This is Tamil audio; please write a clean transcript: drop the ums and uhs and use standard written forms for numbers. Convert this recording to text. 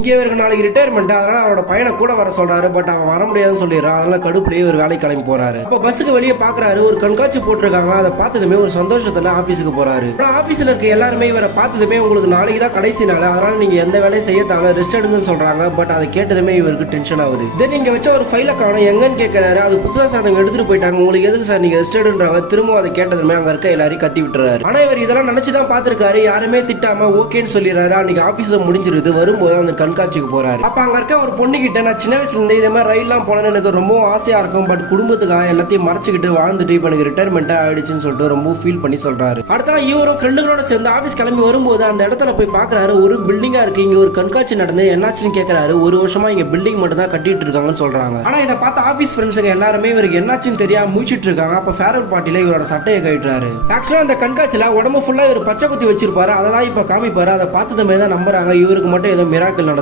இங்கே இவருக்கு நாளைக்கு ரிட்டையர்மெண்ட், அதனால அவரோட பையனை கூட வர சொல்றாரு. பட் அவன் வர முடியாதுன்னு சொல்லிடுறான். அதனால கடுப்புலயே ஒரு வேலைக்கு கிளம்பி போறாரு. அப்ப பஸ்ஸுக்கு வெளியே பாக்குறாரு, ஒரு கண்காட்சி போட்டிருக்காங்க. அதை பார்த்ததுமே ஒரு சந்தோஷத்துல ஆபீஸுக்கு போறாரு. ஆபீஸ்ல இருக்க எல்லாருமே இவரை பார்த்ததுமே உங்களுக்கு நாளைக்கு தான் கடைசி நாள், அதனால நீங்க எந்த வேலையும் செய்யத்தால ரெஸ்ட் எடுங்கன்னு சொல்றாங்க. பட் அதை கேட்டதுமே இவருக்கு டென்ஷன் ஆகுது. தென் நீங்க வச்ச ஒரு ஃபைல காணும் எங்கன்னு கேட்கிறாரு. அது புதுசா சாதம் எடுத்துட்டு போயிட்டாங்க, உங்களுக்கு எதுக்கு சார் நீங்க ரெஸ்ட் எடுன்றாங்க. திரும்ப அதை கேட்டதுமே அங்க இருக்க எல்லாரையும் கத்தி விட்டுறாரு. ஆனா இவர் இதெல்லாம் நினைச்சுதான் பாத்துருக்காரு, யாருமே திட்டாம ஓகேன்னு சொல்லிடுறாரு. அன்னைக்கு ஆபீஸ்ல முடிஞ்சிருது. வரும்போது அந்த கண்காட்சிக்கு போறாரு. அப்ப அங்க இருக்க ஒரு பொண்ணு கிட்ட, நான் சின்ன வயசுல இருந்து இதே மாதிரி ரயில்லாம் போனேன்னு எனக்கு ரொம்ப ஆசையா இருக்கும், பட் குடும்பத்துக்காக எல்லாத்தையும் மறைச்சிக்கிட்டு வாழ்ந்துட்டு இப்ப எனக்கு ரிட்டையர்மெண்ட் ஆயிடுச்சுன்னு சொல்லிட்டு ரொம்ப ஃபீல் பண்ணி சொல்றாரு. அடுத்த நாள் இவரும் ஃப்ரெண்டுகளோட சேர்ந்து ஆபீஸ் கிளம்பி வரும்போது அந்த இடத்துல போய் பாக்குறாரு, ஒரு பில்டிங்கா இருக்கு. இங்க ஒரு கண்காட்சி நடந்து என்னாச்சுன்னு கேட்கறாரு. ஒரு வருஷமா இங்க பில்டிங் மட்டும் தான் கட்டிட்டு இருக்காங்கன்னு சொல்றாங்க. ஆனா இதை பார்த்த ஆபீஸ் ஃப்ரெண்ட்ஸுங்க எல்லாருமே இவருக்கு என்னாச்சுன்னு தெரியாம முடிச்சிட்டு இருக்காங்க. அப்ப ஃபேர்வெல் பார்ட்டில இவரோட சட்டையை கட்டுறாரு. ஆக்சுவலா அந்த கண்காட்சியில உடம்பு ஃபுல்லா இவர் பச்சை குத்தி வச்சிருப்பாரு, அதெல்லாம் இப்ப காமிப்பாரு. அதை பார்த்ததுமே தான் நம்புறாங்க இவருக்கு மட்டும் ஏதோ மிராக்கிள்